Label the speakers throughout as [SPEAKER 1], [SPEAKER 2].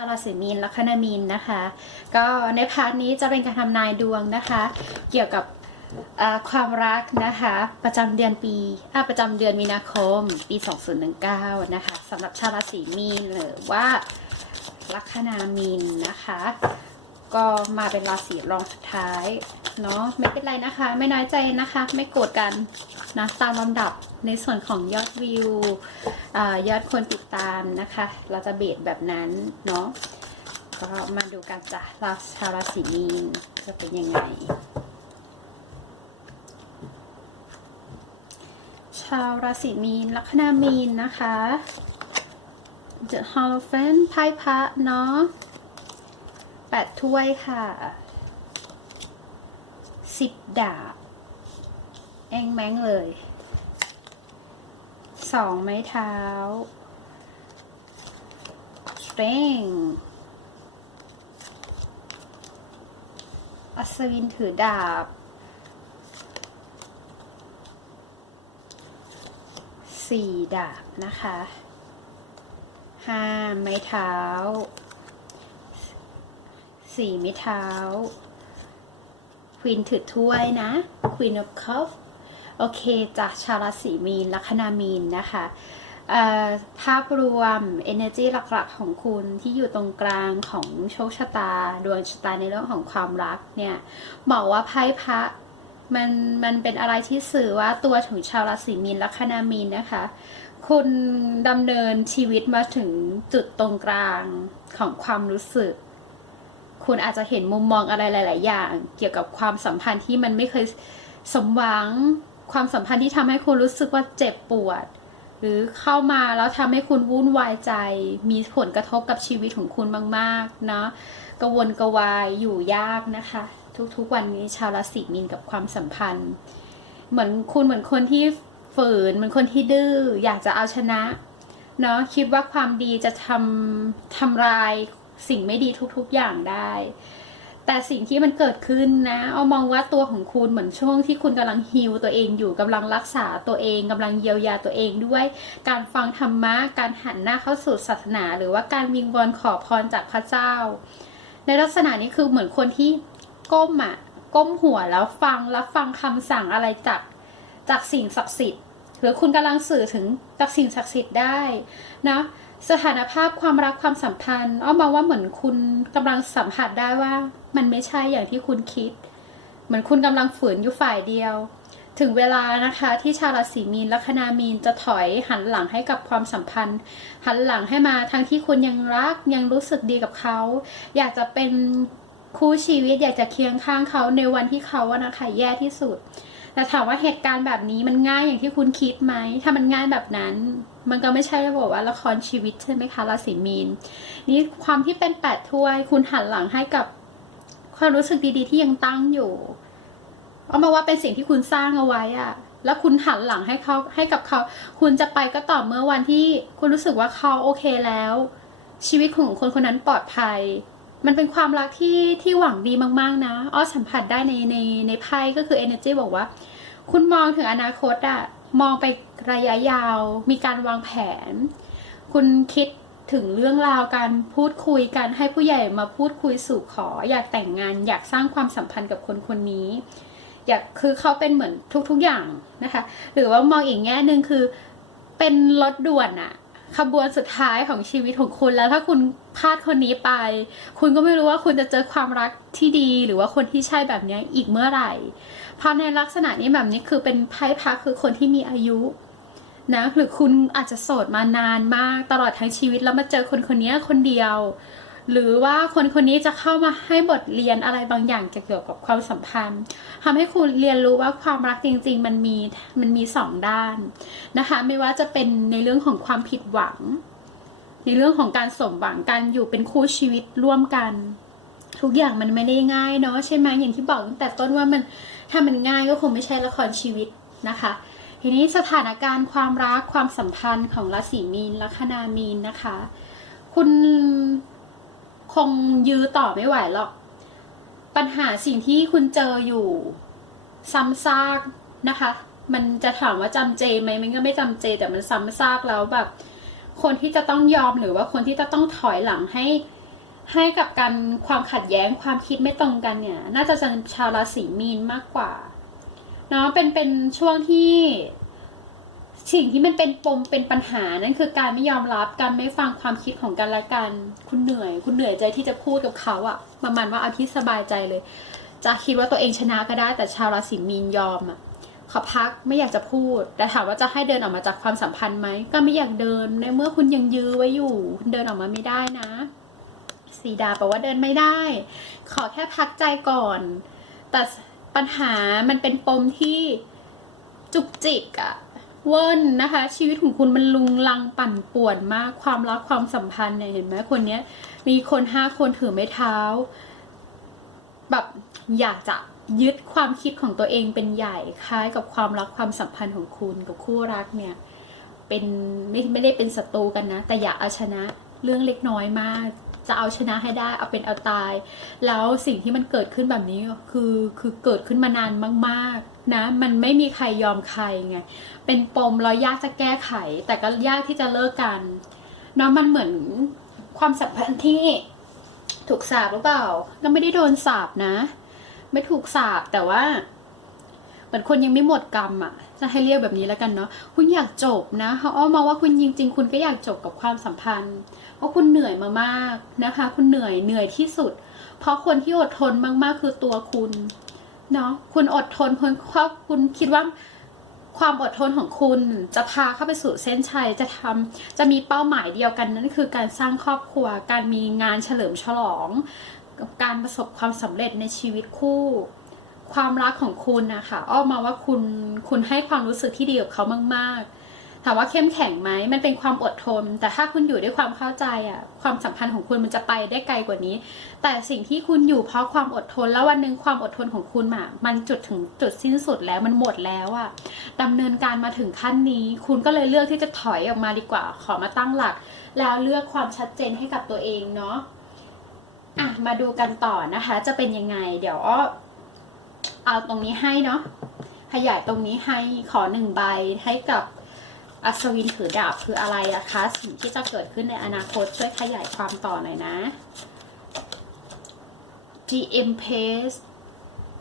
[SPEAKER 1] าราศีมีนลัคนามีนนะคะ ก็ในพาร์ทนี้จะเป็นการทำนายดวงนะคะ เกี่ยวกับความรักนะคะ ประจำเดือนปีประจำเดือนมีนาคม ปี 2019 นะคะสำหรับชาวราศีมีนหรือว่าลัคนามีนนะคะ ก็มาเป็นราศีรองสุดท้ายเนาะไม่เป็นไรนะคะ ไม่น้อยใจนะคะ ไม่โกรธกันนะตามลำดับในส่วนของยอดวิวอยอดคนติดตามนะคะ เราจะเบสแบบนั้นเนาะก็มาดูกันจ้ะราชาวราศีมีนจะเป็นยังไง ชาวราศีมีน ลัคนามีนนะคะ The h o l o p h a n t ไพ่พระเนาะ แปดถ้วยค่ะสิบดาบ แองแมงเลยสองไม้เท้าสเตรงอัศวินถือดาบสี่ดาบนะคะห้าไม้เท้า สี่ไม้เท้าควีนถือถ้วยนะ Queen of Cups โอเคจากชาวราศีมีนลัคนามีนนะคะภาพรวม energy หลักๆของคุณที่อยู่ตรงกลางของโชคชะตา ดวงชะตาในเรื่องของความรักเนี่ยบอกว่าไพ่พระมันมันเป็นอะไรที่สื่อว่าตัวของชาวราศีมีนลัคนามีนนะคะ คุณดำเนินชีวิตมาถึงจุดตรงกลางของความรู้สึก คุณอาจจะเห็นมุมมองอะไรหลาย ๆ อย่าง เกี่ยวกับความสัมพันธ์ที่มันไม่เคยสมหวัง ความสัมพันธ์ที่ทำให้คุณรู้สึกว่าเจ็บปวด หรือเข้ามาแล้วทำให้คุณวุ่นวายใจ มีผลกระทบกับชีวิตของคุณมากๆเนาะกระวนกระวายอยู่ยากนะคะ ทุกๆวันนี้ชาวราศีมีนกับความสัมพันธ์ เหมือนคุณเหมือนคนที่ฝืนเหมือนคนที่ดื้ออยากจะเอาชนะเนาะคิดว่าความดีจะทำทำลาย สิ่งไม่ดีทุกๆอย่างได้ แต่สิ่งที่มันเกิดขึ้นนะ เอามองว่าตัวของคุณเหมือนช่วงที่คุณกำลังฮิวตัวเองอยู่กำลังรักษาตัวเองกำลังเยียวยาตัวเองด้วย การฟังธรรมะการหันหน้าเข้าสู่ศาสนา หรือว่าการวิงวอนขอพรจากพระเจ้า ในลักษณะนี้คือเหมือนคนที่ก้มอะก้มหัวแล้วฟังแล้วฟังคำสั่งอะไรจากจากสิ่งศักดิ์สิทธิ์หรือคุณกำลังสื่อถึงจากสิ่งศักดิ์สิทธิ์ได้นะ สถานภาพความรักความสัมพันธ์อ้อมมองว่าเหมือนคุณกำลังสัมผัสได้ว่า มันไม่ใช่อย่างที่คุณคิด เหมือนคุณกำลังฝืนอยู่ฝ่ายเดียว ถึงเวลานะคะที่ชาวราศีมีนลัคนามีนจะถอยหันหลังให้กับความสัมพันธ์ หันหลังให้มาทั้งที่คุณยังรักยังรู้สึกดีกับเขา อยากจะเป็นคู่ชีวิตอยากจะเคียงข้างเขาในวันที่เขาอะนะคะแย่ที่สุด แต่ถามว่าเหตุการณ์แบบนี้มันง่ายอย่างที่คุณคิดไหม ถ้ามันง่ายแบบนั้น มันก็ไม่ใช่บอกว่าละครชีวิตใช่ไหมคะราศีมีน นี่ความที่เป็นแปดถ้วย คุณหันหลังให้กับความรู้สึกดีๆ ที่ยังตั้งอยู่เอามาว่าเป็นสิ่งที่คุณสร้างเอาไว้อะแล้วคุณหันหลังให้เขาให้กับเขา คุณจะไปก็ต่อเมื่อวันที่คุณรู้สึกว่าเขาโอเคแล้ว ชีวิตของคนคนนั้นปลอดภัย มันเป็นความรักที่ที่หวังดีมากๆนะอ้อสัมผัสได้ในในในไพ่ก็คือ energy บอกว่า คุณมองถึงอนาคตอะ มองไประยะยาว มีการวางแผน คุณคิดถึงเรื่องราวการพูดคุยกันให้ผู้ใหญ่มาพูดคุยสู่ขอ อยากแต่งงาน อยากสร้างความสัมพันธ์กับคนคนนี้ อยากคือเขาเป็นเหมือนทุกๆอย่างนะคะ หรือว่ามองอีกแง่หนึ่งคือเป็นรถด่วนอะ ขบวนสุดท้ายของชีวิตของคุณแล้วถ้าคุณพลาดคนนี้ไป คุณก็ไม่รู้ว่าคุณจะเจอความรักที่ดีหรือว่าคนที่ใช่แบบนี้อีกเมื่อไหร่เพราะในลักษณะนี้แบบนี้คือเป็นไพ่พักคือคนที่มีอายุนะหรือคุณอาจจะโสดมานานมากตลอดทั้งชีวิตแล้วมาเจอคนคนนี้คนเดียว หรือว่าคนคนนี้จะเข้ามาให้บทเรียนอะไรบางอย่างเกี่ยวกับความสัมพันธ์ทำให้คุณเรียนรู้ว่าความรักจริง ๆ มันมีมันมีสองด้านนะคะ ไม่ว่าจะเป็นในเรื่องของความผิดหวัง ในเรื่องของการสมหวังการอยู่เป็นคู่ชีวิตร่วมกัน ทุกอย่างมันไม่ได้ง่ายเนาะใช่ไหมอย่างที่บอกตั้งแต่ต้นว่ามันถ้ามันง่ายก็คงไม่ใช่ละครชีวิตนะคะทีนี้สถานการณ์ความรักความสัมพันธ์ของราศีมีนลัคนามีนนะคะ คุณ คงยื้อต่อไม่ไหวหรอก ปัญหาสิ่งที่คุณเจออยู่ ซ้ำซากนะคะ มันจะถามว่าจำเจไหมมันก็ไม่จำเจ แต่มันซ้ำซากแล้วแบบ คนที่จะต้องยอมหรือว่าคนที่จะต้องถอยหลังให้ให้กับการความขัดแย้งความคิดไม่ตรงกันเนี่ย น่าจะเป็นชาวราศีมีนมากกว่าเนาะเป็นเป็นช่วงที่ สิ่งที่มันเป็นปมเป็นปัญหานั่นคือการไม่ยอมรับการไม่ฟังความคิดของกันและกัน คุณเหนื่อย คุณเหนื่อยใจที่จะพูดกับเขาอะประมาณว่าเอาที่สบายใจเลย จะคิดว่าตัวเองชนะก็ได้แต่ชาวราศีมีนยอมอะขาพักไม่อยากจะพูด แต่ถามว่าจะให้เดินออกมาจากความสัมพันธ์ไหมก็ไม่อยากเดินในเมื่อคุณยังยื้อไว้อยู่ คุณเดินออกมาไม่ได้นะสีดาแปลว่าเดินไม่ได้ ขอแค่พักใจก่อน แต่ปัญหามันเป็นปมที่จุกจิกอะ เวิร์นนะคะ ชีวิตของคุณมันลุงลังปั่นป่วนมากความรักความสัมพันธ์เนี่ยเห็นไหมคนเนี้ย มีคนห้าคนถือไม้เท้า แบบอยากจะยึดความคิดของตัวเองเป็นใหญ่คล้ายกับความรักความสัมพันธ์ของคุณกับคู่รักเนี่ย เป็นไม่ไม่ได้เป็นศัตรูกันนะ แต่อยากเอาชนะเรื่องเล็กน้อยมาก จะเอาชนะให้ได้เอาเป็นเอาตาย แล้วสิ่งที่มันเกิดขึ้นแบบนี้คือคือเกิดขึ้นมานานมาก ๆ นะมันไม่มีใครยอมใครไงเป็นปมแล้วยากจะแก้ไข แต่ก็ยากที่จะเลิกกันเนาะมันเหมือนความสัมพันธ์ที่ถูกสาบหรือเปล่า ก็ไม่ได้โดนสาบนะ ไม่ถูกสาบแต่ว่าเหมือนคนยังไม่หมดกรรมอะจะให้เรียกแบบนี้แล้วกันเนาะคุณอยากจบนะเขาอ้อมองว่าคุณจริง ๆ คุณก็อยากจบกับความสัมพันธ์ เพราะคุณเหนื่อยมามากนะคะ คุณเหนื่อยเหนื่อยที่สุด เพราะคนที่อดทนมากๆ คือตัวคุณ เนาะคุณอดทนเพราะคุณคิดว่าความอดทนของคุณจะพาเข้าไปสู่เส้นชัยจะทำจะมีเป้าหมายเดียวกันนั่นคือการสร้างครอบครัว การมีงานเฉลิมฉลองกับการประสบความสำเร็จในชีวิตคู่ ความรักของคุณนะคะอ้อมมาว่าคุณคุณให้ความรู้สึกที่ดีกับเขามาก ๆ ถามว่าเข้มแข็งไหมมันเป็นความอดทน แต่ถ้าคุณอยู่ด้วยความเข้าใจอะ ความสัมพันธ์ของคุณมันจะไปได้ไกลกว่านี้ แต่สิ่งที่คุณอยู่เพราะความอดทน แล้ววันหนึ่งความอดทนของคุณอะมันจุดถึงจุดสิ้นสุดแล้วมันหมดแล้วอะดำเนินการมาถึงขั้นนี้ คุณก็เลยเลือกที่จะถอยออกมาดีกว่า ขอมาตั้งหลัก แล้วเลือกความชัดเจนให้กับตัวเองเนาะอะมาดูกันต่อนะคะ จะเป็นยังไง เดี๋ยวอ้อเอาตรงนี้ให้เนาะขยายตรงนี้ให้ขอหนึ่งใบให้กับ อัศวินถือดาบคืออะไรอะคะ สิ่งที่จะเกิดขึ้นในอนาคตช่วยขยายความต่อหน่อยนะ GM Pace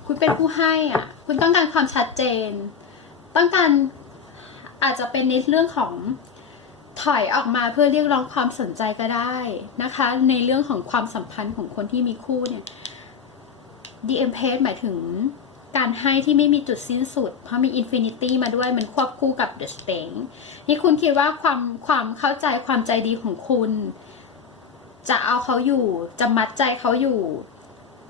[SPEAKER 1] คุณเป็นผู้ให้อะ คุณต้องการความชัดเจน ต้องการอาจจะเป็นในเรื่องของถอยออกมาเพื่อเรียกร้องความสนใจก็ได้นะคะ ในเรื่องของความสัมพันธ์ของคนที่มีคู่เนี่ย DM p a หมายถึง การให้ที่ไม่มีจุดสิ้นสุด เพราะมี Infinity มาด้วยมันควบคู่กับ The Strength นี่คุณคิดว่าความความเข้าใจความใจดีของคุณ จะเอาเขาอยู่ จะมัดใจเขาอยู่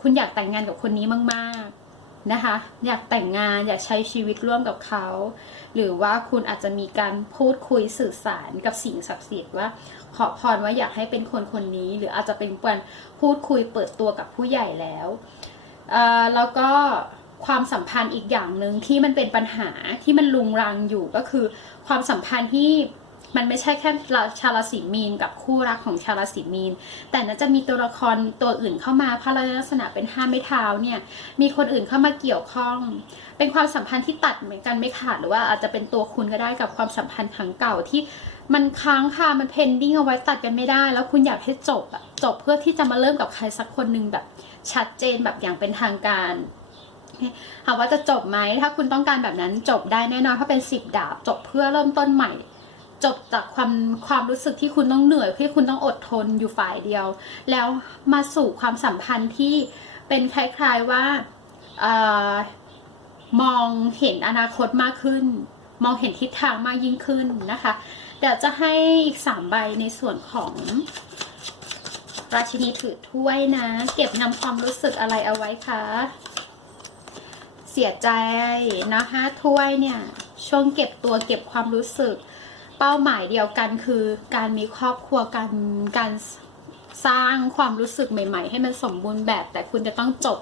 [SPEAKER 1] คุณอยากแต่งงานกับคนนี้มากๆนะคะ อยากแต่งงานอยากใช้ชีวิตร่วมกับเขา หรือว่าคุณอาจจะมีการพูดคุยสื่อสารกับสิ่งศักดิ์สิทธิ์ว่า ขอพรว่าอยากให้เป็นคนคนนี้ หรืออาจจะเป็นการพูดคุยเปิดตัวกับผู้ใหญ่แล้วแล้วก็ ความสัมพันธ์อีกอย่างหนึ่งที่มันเป็นปัญหาที่มันลุงรังอยู่ก็คือ ความสัมพันธ์ที่มันไม่ใช่แค่ชาวราศีมีนกับคู่รักของชาวราศีมีน แต่น่าจะมีตัวละครตัวอื่นเข้ามาเพราะลักษณะเป็นห้าไม้เท้าเนี่ย มีคนอื่นเข้ามาเกี่ยวข้อง เป็นความสัมพันธ์ที่ตัดเหมือนกันไม่ขาดหรือว่าอาจจะเป็นตัวคุณก็ได้กับความสัมพันธ์ครั้งเก่าที่มันค้างคามันเพนดิ้งเอาไว้ตัดกันไม่ได้ แล้วคุณอยากให้จบอะจบเพื่อที่จะมาเริ่มกับใครสักคนหนึ่งแบบชัดเจนแบบอย่างเป็นทางการ ถามว่าจะจบไหมถ้าคุณต้องการแบบนั้นจบได้แน่นอนถ้าเป็นสิบดาบจบเพื่อเริ่มต้นใหม่ จบจากความความรู้สึกที่คุณต้องเหนื่อยที่คุณต้องอดทนอยู่ฝ่ายเดียว แล้วมาสู่ความสัมพันธ์ที่เป็นคล้ายๆว่าออมองเห็นอนาคตมากขึ้น มองเห็นทิศทางมากยิ่งขึ้นนะคะ เดี๋ยวจะให้อีกสามใบในส่วนของราชินีถือถ้วยนะ เก็บนำความรู้สึกอะไรเอาไว้คะ เสียใจนะคะถ้วยเนี่ยช่วงเก็บตัวเก็บความรู้สึก เป้าหมายเดียวกันคือการมีครอบครัวการการสร้างความรู้สึกใหม่ ๆ ให้มันสมบูรณ์แบบ แต่คุณจะต้องจบ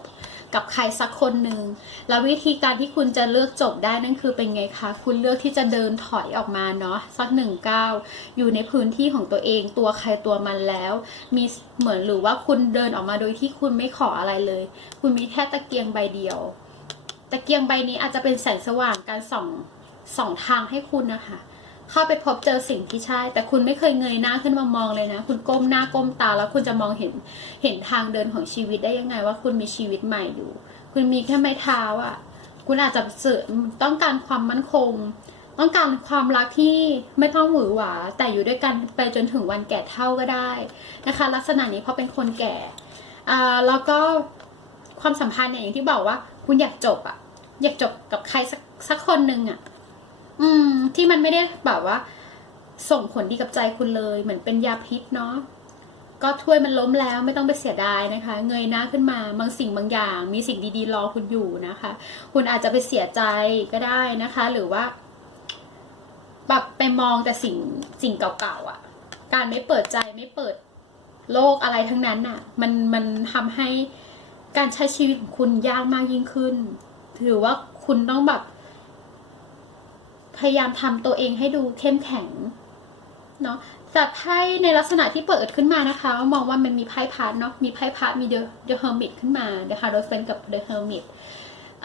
[SPEAKER 1] กับใครสักคนหนึ่งแล้ววิธีการที่คุณจะเลือกจบได้นั่นคือเป็นไงคะ คุณเลือกที่จะเดินถอยออกมาเนาะสักหนึ่งก้าวอยู่ในพื้นที่ของตัวเองตัวใครตัวมันแล้ว มีเหมือนหรือว่าคุณเดินออกมาโดยที่คุณไม่ขออะไรเลย คุณมีแค่ตะเกียงใบเดียว ตะเกียงใบนี้อาจจะเป็นแสงสว่างการส่องส่องทางให้คุณนะคะ เข้าไปพบเจอสิ่งที่ใช่ แต่คุณไม่เคยเงยหน้าขึ้นมามองเลยนะ คุณก้มหน้าก้มตาแล้วคุณจะมองเห็นเห็นทางเดินของชีวิตได้ยังไงว่าคุณมีชีวิตใหม่อยู่ คุณมีแค่ไม้เท้าอะ่ะ คุณอาจจะสื่อต้องการความมั่นคง ต้องการความรักที่ไม่ต้องหวือหวา แต่อยู่ด้วยกันไปจนถึงวันแก่เท่าก็ได้นะคะ ลักษณะนี้เพราะเป็นคนแก่อ่าแล้วก็ความสัมพันธ์เนี่ยอย่างที่บอกว่า คุณอยากจบอะอยากจบกับใครสักสักคนหนึ่งอะอืม ที่มันไม่ได้แบบว่า ส่งผลดีกับใจคุณเลย เหมือนเป็นยาพิษเนาะก็ถ้วยมันล้มแล้วไม่ต้องไปเสียดายนะคะ เงยหน้าขึ้นมาบางสิ่งบางอย่าง มีสิ่งดีๆรอคุณอยู่นะคะ คุณอาจจะไปเสียใจก็ได้นะคะ หรือว่าแบบไปมองแต่สิ่งสิ่งเก่าๆอะ่ะ การไม่เปิดใจไม่เปิดโลกอะไรทั้งนั้นน่ะ มันมันทำให้ การใช้ชีวิตของคุณยากมากยิ่งขึ้น ถือว่าคุณต้องแบบ พยายามทำตัวเองให้ดูเข้มแข็งเนาะแต่ไพ่ในลักษณะที่เปิดขึ้นมานะคะ มองว่ามันมีไพ่พาร์ทเนาะมีไพ่พาร์ทมี the the hermit ขึ้นมา the hierophant กับ the hermit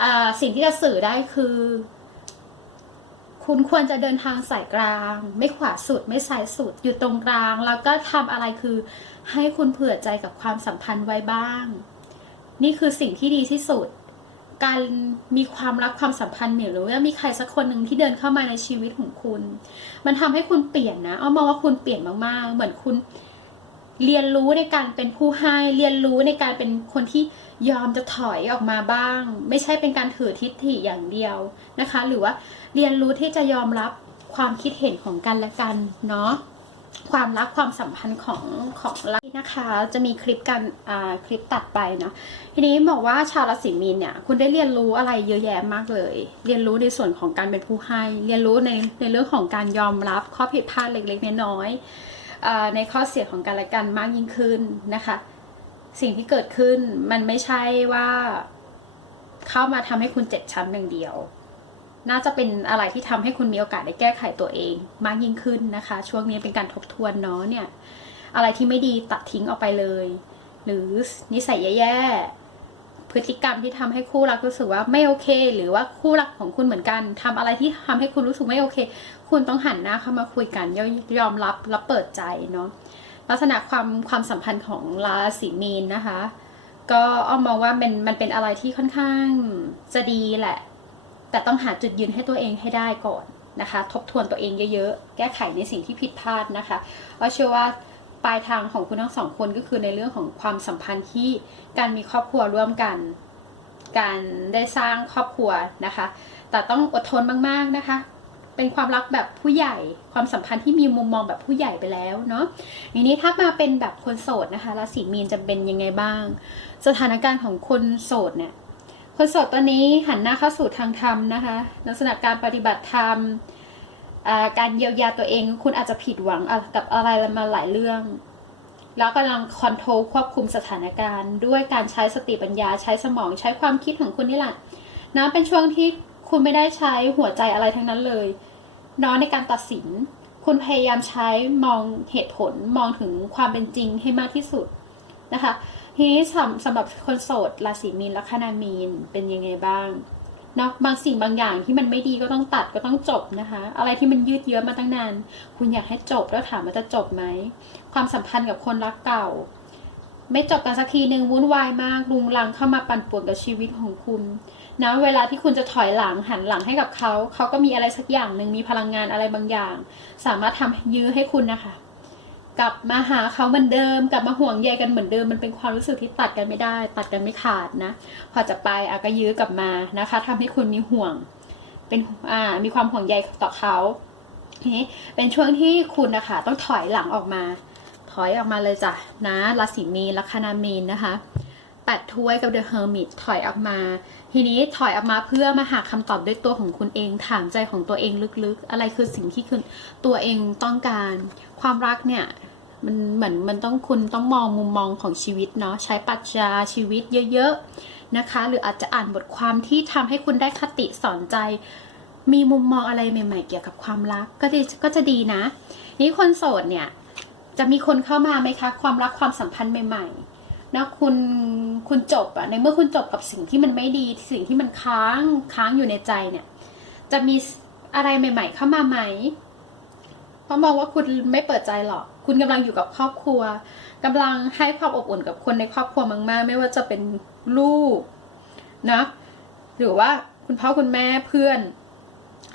[SPEAKER 1] อ่าสิ่งที่จะสื่อได้คือ คุณควรจะเดินทางสายกลาง ไม่ขวาสุดไม่ซ้ายสุดอยู่ตรงกลาง แล้วก็ทำอะไรคือ ให้คุณเผื่อใจกับความสัมพันธ์ไว้บ้าง นี่คือสิ่งที่ดีที่สุด การมีความรักความสัมพันธ์เนี่ยหรือว่ามีใครสักคนหนึ่งที่เดินเข้ามาในชีวิตของคุณ มันทำให้คุณเปลี่ยนนะเอามองว่าคุณเปลี่ยนมากๆ เหมือนคุณเรียนรู้ในการเป็นผู้ให้เรียนรู้ในการเป็นคนที่ยอมจะถอยออกมาบ้าง ไม่ใช่เป็นการถือทิฏฐิอย่างเดียวนะคะ หรือว่าเรียนรู้ที่จะยอมรับความคิดเห็นของกันและกันเนาะความรักความสัมพันธ์ของของ นะคะ จะมีคลิปกันคลิปตัดไปเนาะทีนี้บอกว่าชาวราศีมีนเนี่ยคุณได้เรียนรู้อะไรเยอะแยะมากเลย เรียนรู้ในส่วนของการเป็นผู้ให้ เรียนรู้ในในเรื่องของการยอมรับข้อผิดพลาดเล็กๆน้อยๆในข้อเสียของกันและกันมากยิ่งขึ้นนะคะ สิ่งที่เกิดขึ้นมันไม่ใช่ว่าเข้ามาทำให้คุณเจ็บช้ำอย่างเดียว น่าจะเป็นอะไรที่ทำให้คุณมีโอกาสได้แก้ไขตัวเอง มากยิ่งขึ้นนะคะ ช่วงนี้เป็นการทบทวนเนาะเนี่ย อะไรที่ไม่ดีตัดทิ้งออกไปเลย หรือนิสัยแย่ๆพฤติกรรมที่ทำให้คู่รักรู้สึกว่าไม่โอเค หรือว่าคู่รักของคุณเหมือนกันทำอะไรที่ทำให้คุณรู้สึกไม่โอเค คุณต้องหันหน้าเข้ามาคุยกันยยอมรับและเปิดใจเนาะลักษณะความความสัมพันธ์ของราศีมีนนะคะ ก็อ้อมมองว่ามันมันเป็นอะไรที่ค่อนข้างจะดีแหละ แต่ต้องหาจุดยืนให้ตัวเองให้ได้ก่อนนะคะ ทบทวนตัวเองเยอะๆ แก้ไขในสิ่งที่ผิดพลาดนะคะก็เชื่อว่า ปลายทางของคุณทั้งสองคนก็คือในเรื่องของความสัมพันธ์ที่การมีครอบครัวร่วมกัน การได้สร้างครอบครัวนะคะ แต่ต้องอดทนมากๆนะคะ เป็นความรักแบบผู้ใหญ่ความสัมพันธ์ที่มีมุมมองแบบผู้ใหญ่ไปแล้วเนาะทีนี้ถ้ามาเป็นแบบคนโสดนะคะราศีมีนจะเป็นยังไงบ้าง สถานการณ์ของคนโสดเนี่ยคนโสดตอนนี้หันหน้าเข้าสู่ทางธรรมนะคะ ลักษณะการปฏิบัติธรรม การเยียวยาตัวเอง คุณอาจจะผิดหวังกับอะไรมาหลายเรื่อง แล้วกำลังคอนโทรลควบคุมสถานการณ์ ด้วยการใช้สติปัญญาใช้สมองใช้ความคิดของคุณนี่แหละนะเป็นช่วงที่คุณไม่ได้ใช้หัวใจอะไรทั้งนั้นเลยน้อะในการตัดสิน คุณพยายามใช้มองเหตุผลมองถึงความเป็นจริงให้มากที่สุดนะคะทีนี้สำสำหรับคนโสดราศีมีนและคณามีนเป็นยังไงบ้าง เนาะบางสิ่งบางอย่างที่มันไม่ดีก็ต้องตัดก็ต้องจบนะคะ อะไรที่มันยืดเยื้อมาตั้งนาน คุณอยากให้จบแล้วถามว่าจะจบไหม ความสัมพันธ์กับคนรักเก่า ไม่จบกันสักทีหนึ่งวุ่นวายมากลุงลังเข้ามาปั่นป่วนกับชีวิตของคุณนะเวลาที่คุณจะถอยหลังหันหลังให้กับเขา เขาก็มีอะไรสักอย่างหนึ่งมีพลังงานอะไรบางอย่าง สามารถทำยื้อให้คุณนะคะ กลับมาหาเขาเหมือนเดิม กลับมาห่วงใยกันเหมือนเดิมมันเป็นความรู้สึกที่ตัดกันไม่ได้ ตัดกันไม่ขาดนะ พอจะไปอาก็ยื้อกลับมานะคะทำให้คุณมีห่วง เป็นอ่ามีความห่วงใยต่อเขาทีนี้เป็นช่วงที่คุณนะคะต้องถอยหลังออกมา ถอยออกมาเลยจ้ะนะราศีมีนลัคานามีนนะคะ ปดถ้วยกับเดอะเฮอร์มิตถอยออกมา ทีนี้ถอยออกมาเพื่อมาหาคำตอบด้วยตัวของคุณเองถามใจของตัวเองลึกๆ อะไรคือสิ่งที่คุณตัวเองต้องการ ความรักเนี่ยมันเหมือนมันต้องคุณต้องมองมุมมองของชีวิตเนาะใช้ปรัชญาชีวิตเยอะๆนะคะ หรืออาจจะอ่านบทความที่ทำให้คุณได้คติสอนใจ มีมุมมองอะไรใหม่ ๆ เกี่ยวกับความรักก็ดีก็จะดีนะ นี่คนโสดเนี่ยจะมีคนเข้ามาไหมคะ ความรักความสัมพันธ์ใหม่ ๆ นะคุณคุณจบอะในเมื่อคุณจบกับสิ่งที่มันไม่ดีสิ่งที่มันค้างค้างอยู่ในใจเนี่ย จะมีอะไรใหม่ ๆ เข้ามาไหมเพราะมองว่าคุณไม่เปิดใจหรอก คุณกำลังอยู่กับครอบครัวกำลังให้ความอบอุ่นกับคนในครอบครัวมาก ๆ ไม่ว่าจะเป็นลูกนะหรือว่าคุณพ่อคุณแม่เพื่อน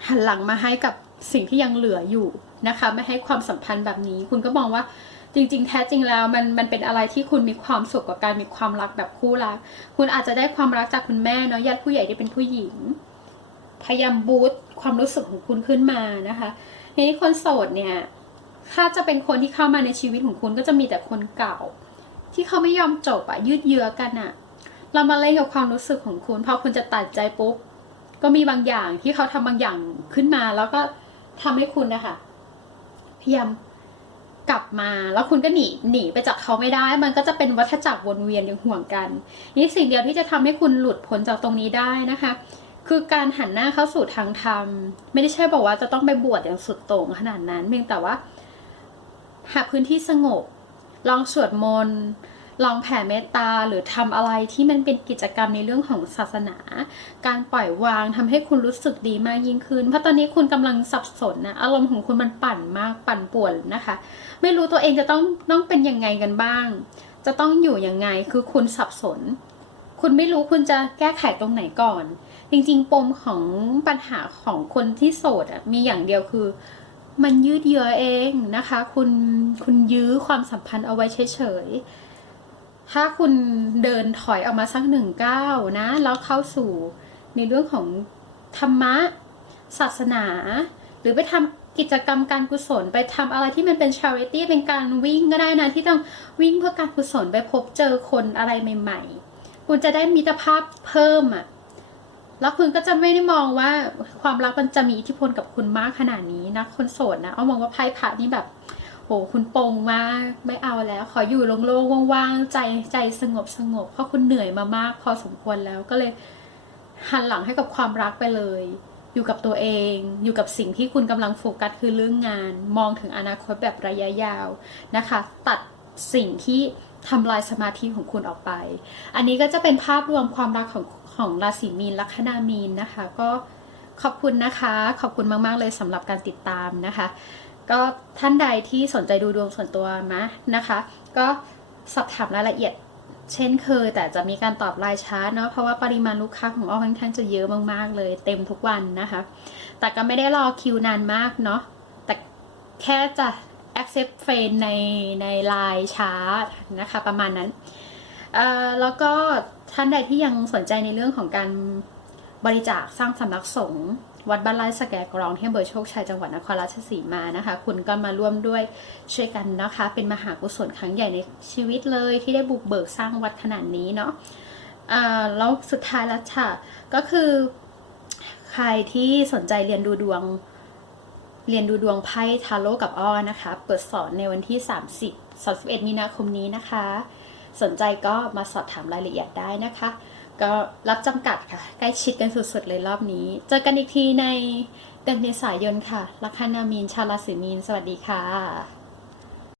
[SPEAKER 1] หันหลังมาให้กับสิ่งที่ยังเหลืออยู่นะคะ ไม่ให้ความสัมพันธ์แบบนี้ คุณก็มองว่า จริง ๆ แท้จริงแล้วมันมันเป็นอะไรที่คุณมีความสุขกับการมีความรักแบบคู่รัก คุณอาจจะได้ความรักจากคุณแม่เนาะญาติผู้ใหญ่ที่เป็นผู้หญิง พยายามบูตความรู้สึกของคุณขึ้นมานะคะทีนี้คนโสดเนี่ยถ้าจะเป็นคนที่เข้ามาในชีวิตของคุณก็จะมีแต่คนเก่า ที่เขาไม่ยอมจบอะยืดเยื้อกันอะเรามาเล่นกับความรู้สึกของคุณพอคุณจะตัดใจปุ๊บก็มีบางอย่างที่เขาทำบางอย่างขึ้นมา แล้วก็ทำให้คุณนะคะพยายาม กลับมา แล้วคุณก็หนีหนีไปจากเขาไม่ได้ มันก็จะเป็นวัฏจักรวนเวียนยังห่วงกัน นี่สิ่งเดียวที่จะทำให้คุณหลุดพ้นจากตรงนี้ได้นะคะ คือการหันหน้าเข้าสู่ทางธรรม ไม่ได้ใช่บอกว่าจะต้องไปบวชอย่างสุดโต่งขนาดนั้น เพียงแต่ว่า หาพื้นที่สงบ ลองสวดมนต์ ลองแผ่เมตตาหรือทำอะไรที่มันเป็นกิจกรรมในเรื่องของศาสนา การปล่อยวางทำให้คุณรู้สึกดีมากยิ่งขึ้น เพราะตอนนี้คุณกำลังสับสนนะอารมณ์ของคุณมันปั่นมากปั่นป่วนนะคะ ไม่รู้ตัวเองจะต้องต้องเป็นยังไงกันบ้าง จะต้องอยู่ยังไงคือคุณสับสน คุณไม่รู้คุณจะแก้ไขตรงไหนก่อน จริงๆ ปมของปัญหาของคนที่โสดอะมีอย่างเดียวคือมันยืดเยื้อเองนะคะ คุณคุณยื้อความสัมพันธ์เอาไว้เฉยๆ ถ้าคุณเดินถอยออกมาสักหนึ่งก้าวนะ แล้วเข้าสู่ในเรื่องของธรรมะ ศาสนา หรือไปทำกิจกรรมการกุศล ไปทำอะไรที่มันเป็น charity เป็นการวิ่งก็ได้นะ ที่ต้องวิ่งเพื่อการกุศลไปพบเจอคนอะไรใหม่ ๆ คุณจะได้มิตรภาพเพิ่มอะแล้วคุณก็จะไม่ได้มองว่าความรักมันจะมีอิทธิพลกับคุณมากขนาดนี้นะคนโสดนะเอามองว่าไพ่พระนี่แบบ โหคุณปงมากไม่เอาแล้ว ขออยู่โล่งๆว่างๆใจใจสงบสงบเพราะคุณเหนื่อยมามาก พอสมควรแล้วก็เลยหันหลังให้กับความรักไปเลย อยู่กับตัวเอง อยู่กับสิ่งที่คุณกำลังโฟกัสคือเรื่องงาน มองถึงอนาคตแบบระยะยาวนะคะ ตัดสิ่งที่ทำลายสมาธิของคุณออกไป อันนี้ก็จะเป็นภาพรวมความรักของของราศีมีนลัคนามีนนะคะ ก็ขอบคุณนะคะ ขอบคุณมาก ๆ เลยสำหรับการติดตามนะคะ ก็ท่านใดที่สนใจดูดวงส่วนตัวมะนะคะ ก็สอบถามรายละเอียดเช่นเคย แต่จะมีการตอบรายช้าเนาะเพราะว่าปริมาณลูกค้าของอ้อค่อนข้างจะเยอะมากๆเลย เต็มทุกวันนะคะ แต่ก็ไม่ได้รอคิวนานมากเนาะแต่แค่จะ accept friend ในในไลน์ช้านะคะประมาณนั้นแล้วก็ท่านใดที่ยังสนใจในเรื่องของการบริจาคสร้างสำนักสงฆ์ วัดบ้านไร่สแกกรองที่อำเภอโชคชัยจังหวัดนครราชสีมานะคะ คุณก็มาร่วมด้วยช่วยกันนะคะ เป็นมหากุศลครั้งใหญ่ในชีวิตเลยที่ได้บุกเบิกสร้างวัดขนาดนี้เนาะอ่าแล้วสุดท้ายแล้วค่ะก็คือใครที่สนใจเรียนดูดวง เรียนดูดวงไพ่ทาโร่กับอ้อนะคะ เปิดสอนในวันที่ 30 31 มีนาคมนี้นะคะ สนใจก็มาสอบถามรายละเอียดได้นะคะ ก็รับจำกัดค่ะ ใกล้ชิดกันสุดๆเลยรอบนี้ เจอกันอีกทีในเดือนเมษายนค่ะลัคนามีน ชาลาศีมีน สวัสดีค่ะ